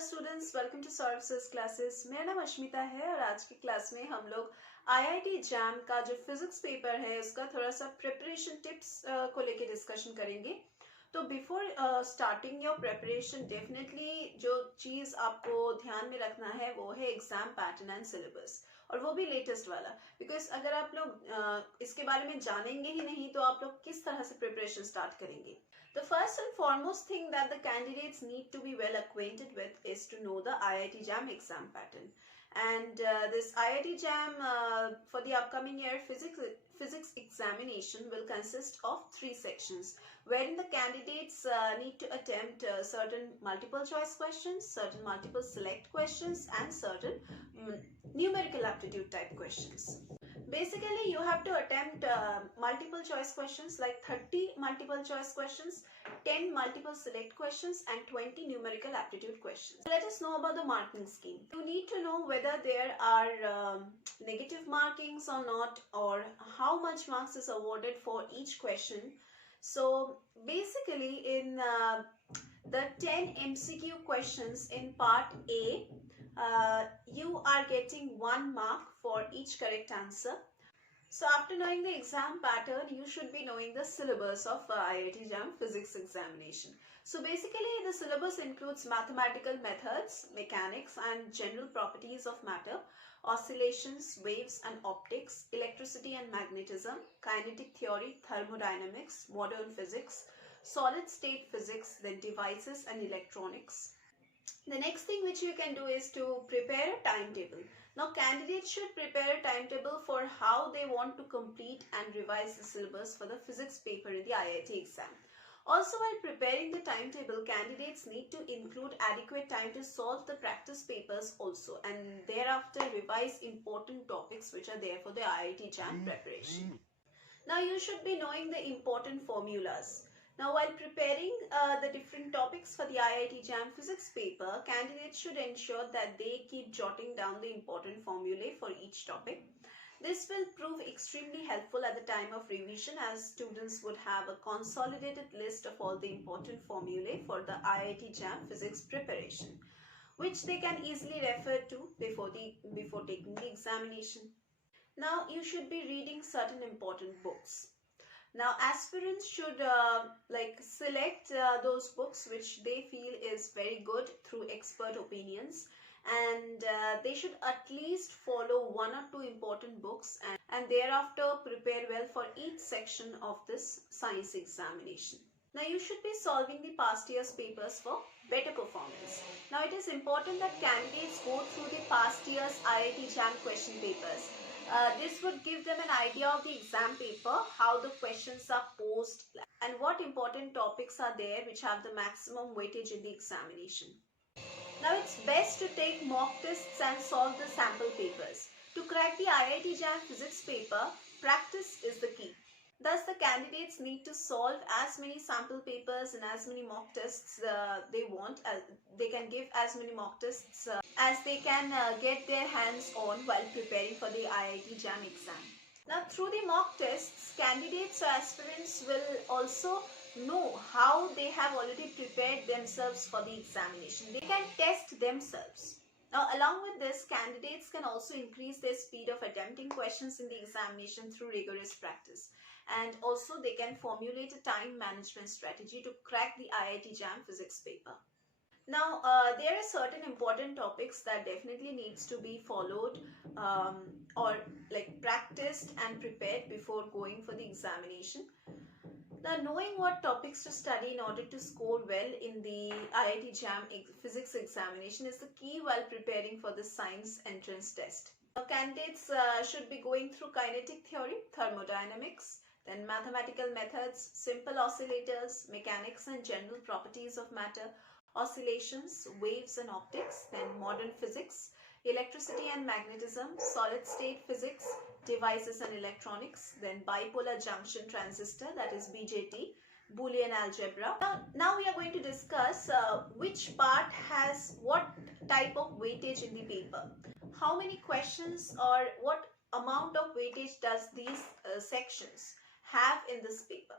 Students, welcome to services classes. मेरा नाम अश्मिता है और आज की क्लास में हम लोग आईआईटी जैम का जो फिजिक्स पेपर है उसका थोड़ा सा प्रिपरेशन टिप्स को लेके डिस्कशन करेंगे। तो before starting your preparation definitely जो चीज़ आपको ध्यान में रखना है वो है एग्जाम पैटर्न एंड सिलेबस, और वो भी लेटेस्ट वाला। बिकॉज अगर आप लोग इसके बारे में जानेंगे ही नहीं तो आप लोग किस तरह से प्रिपरेशन स्टार्ट करेंगे। The first and foremost thing that the candidates need to be well acquainted with is to know the IIT JAM exam pattern. And this IIT JAM for the upcoming year physics examination will consist of 3 sections, wherein the candidates need to attempt certain multiple choice questions, certain multiple select questions, and certain numerical aptitude type questions. Basically, you have to attempt multiple choice questions like 30 multiple choice questions, 10 multiple select questions, and 20 numerical aptitude questions. Let us know about the marking scheme. You need to know whether there are negative markings or not, or how much marks is awarded for each question. So basically, in the 10 MCQ questions in part A, you are getting 1 mark for each correct answer. So after knowing the exam pattern, you should be knowing the syllabus of IIT JAM physics examination. So basically the syllabus includes mathematical methods, mechanics and general properties of matter, oscillations, waves and optics, electricity and magnetism, kinetic theory, thermodynamics, modern physics, solid state physics, then devices and electronics. The next thing which you can do is to prepare a timetable. Now candidates should prepare a timetable for how they want to complete and revise the syllabus for the physics paper in the IIT exam. Also, while preparing the timetable, candidates need to include adequate time to solve the practice papers also, and thereafter revise important topics which are there for the IIT JAM preparation. Now you should be knowing the important formulas. Now, while preparing the different topics for the IIT JAM physics paper, candidates should ensure that they keep jotting down the important formulae for each topic. This will prove extremely helpful at the time of revision, as students would have a consolidated list of all the important formulae for the IIT JAM physics preparation, which they can easily refer to before taking the examination. Now, you should be reading certain important books. Now, aspirants should select those books which they feel is very good through expert opinions, and they should at least follow 1 or 2 important books, and thereafter prepare well for each section of this science examination. Now, you should be solving the past year's papers for better performance. Now, it is important that candidates go through the past year's IIT JAM question papers. This would give them an idea of the exam paper, how the questions are posed, and what important topics are there which have the maximum weightage in the examination. Now, it's best to take mock tests and solve the sample papers. To crack the IIT JAM physics paper, practice is the key. Thus, the candidates need to solve as many sample papers and as many mock tests they want. They can give as many mock tests as they can get their hands on while preparing for the IIT JAM exam. Now, through the mock tests, candidates or aspirants will also know how they have already prepared themselves for the examination. They can test themselves. Now, along with this, candidates can also increase their speed of attempting questions in the examination through rigorous practice. And also, they can formulate a time management strategy to crack the IIT JAM physics paper. Now, there are certain important topics that definitely needs to be followed or practiced and prepared before going for the examination. Now, knowing what topics to study in order to score well in the IIT JAM physics examination is the key while preparing for the science entrance test. Now, candidates should be going through kinetic theory, thermodynamics, then mathematical methods, simple oscillators, mechanics and general properties of matter, oscillations, waves and optics, then modern physics, electricity and magnetism, solid state physics, devices and electronics, then bipolar junction transistor, that is BJT, Boolean algebra. Now we are going to discuss which part has what type of weightage in the paper. How many questions or what amount of weightage does these sections have in this paper.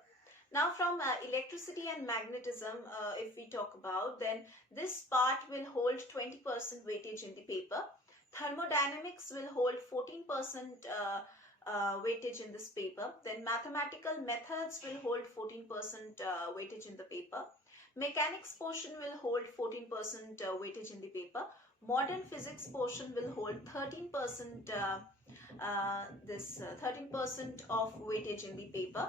Now from electricity and magnetism, if we talk about, then this part will hold 20% weightage in the paper. Thermodynamics will hold 14% weightage in this paper. Then mathematical methods will hold 14% weightage in the paper. Mechanics portion will hold 14% weightage in the paper. Modern physics portion will hold 13% 13% of weightage in the paper.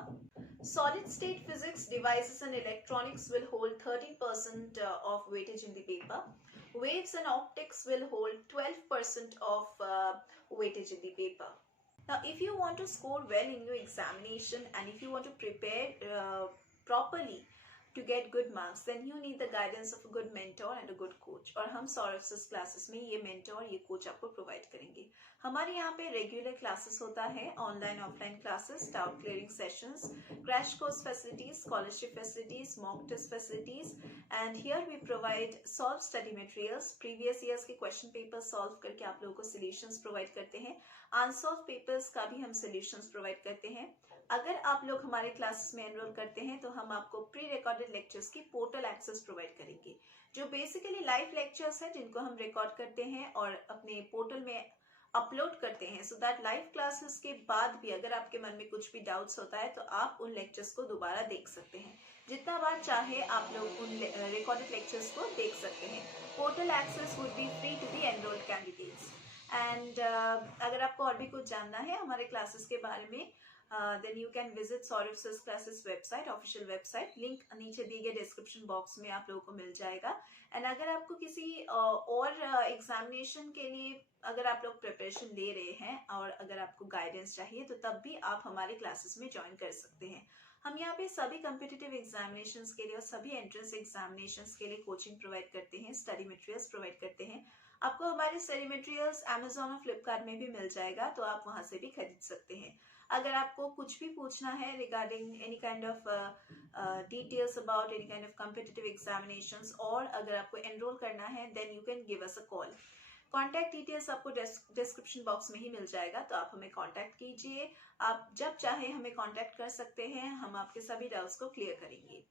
Solid state physics, devices and electronics will hold 13% of weightage in the paper. Waves and optics will hold 12% of weightage in the paper. Now, if you want to score well in your examination and if you want to prepare properly to get good marks, then you need the guidance of a good mentor and a good coach. और हम Saurabh sir classes में ये mentor, ये coach आपको provide करेंगे. हमारे यहाँ पे रेगुलर क्लासेस होता है, online offline classes, doubt clearing sessions, crash course facilities, scholarship facilities, mock test facilities, and here we provide solve study materials. Previous years के क्वेश्चन पेपर सॉल्व करके आप लोगों को सोल्यूशंस प्रोवाइड करते हैं. अनसॉल्व पेपर्स का भी हम सोल्यूशंस प्रोवाइड करते हैं. अगर आप लोग हमारे क्लासेस में एनरोल करते हैं तो हम आपको प्री रिकॉर्डेड लेक्चर्स की पोर्टल एक्सेस प्रोवाइड करेंगे, जो बेसिकली लाइव लेक्चर्स हैं जिनको हम रिकॉर्ड करते हैं और अपने पोर्टल में अपलोड करते हैं, सो दैट लाइव क्लासेस के बाद भी अगर आपके मन में कुछ भी डाउट्स होता है तो आप उन लेक्चर्स को दोबारा देख सकते हैं. जितना बार चाहे आप लोग उन रिकॉर्डेड लेक्चर्स को देख सकते हैं. Portal access would be free to the enrolled candidates. And अगर आपको और भी कुछ जानना है हमारे क्लासेस के बारे में, then you can visit Saurabh sir classes website, official website. Link नीचे दिए गए डिस्क्रिप्शन बॉक्स में आप लोगों को मिल जाएगा. एंड अगर आपको किसी और एग्जामिनेशन के लिए अगर आप लोग प्रिपरेशन ले रहे हैं और अगर आपको गाइडेंस चाहिए तो तब भी आप हमारे क्लासेस में ज्वाइन कर सकते हैं. हम यहाँ पे सभी कम्पिटिटिव एग्जामिनेशंस के लिए और सभी एंट्रेंस एग्जामिनेशंस के लिए कोचिंग प्रोवाइड करते हैं, स्टडी मटेरियल्स प्रोवाइड करते हैं. आपको हमारे स्टडी मटेरियल्स अमेजोन और फ्लिपकार्ट में भी मिल जाएगा, तो आप वहां से भी खरीद सकते हैं. अगर आपको कुछ भी पूछना है regarding any kind of details about any kind of competitive examinations, और अगर आपको एनरोल करना है then you can give us a call. Contact details आपको डिस्क्रिप्शन बॉक्स में ही मिल जाएगा, तो आप हमें कॉन्टैक्ट कीजिए. आप जब चाहे हमें कॉन्टैक्ट कर सकते हैं, हम आपके सभी डाउट्स को क्लियर करेंगे.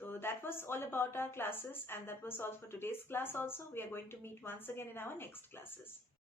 So that was all about our classes, and that was all for today's class also. We are going to meet once again in our next classes.